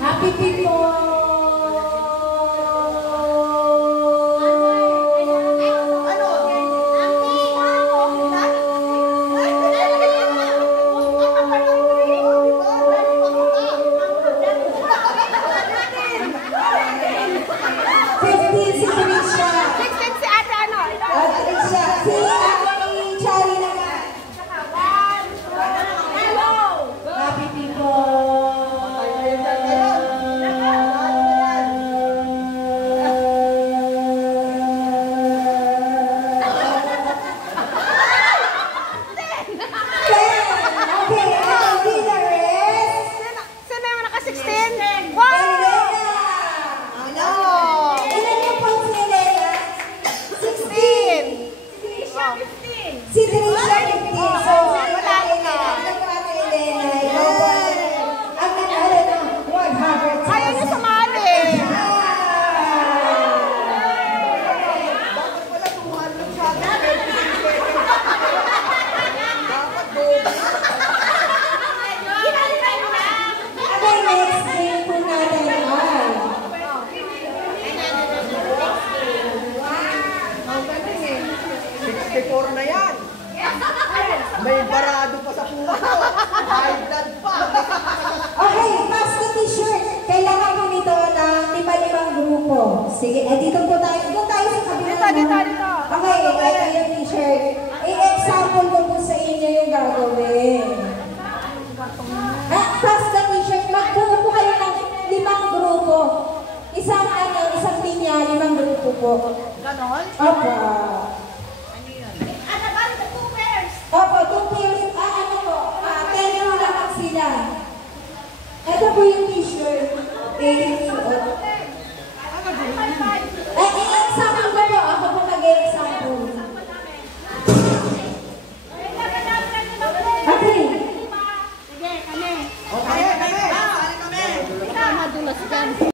Happy people! Si Trisha 15. So, wala na. Ang nanalo ng 100. Ayaw niyo sumali. Bakit wala 200 sa akin? Dapat doon. Okay, next game po natin ay 64 na yan. May barado pa sa puso. High blood pa. okay, pass the t-shirt. Kailangan po nito ng lima-limang grupo. Sige, dito po tayo. Doon tayo sa kabila. Dito. Okay, ito yung t-shirt. I-example ko po sa inyo yung gagawin. Pass the t-shirt. Magbuo po kayo ng 5 grupo. Isang linya, 5 grupo po. Ganon? Opo. Ano ba? 2 pairs. Opo, 2 pairs. 10 lang sila. Ito po yung t-shirt.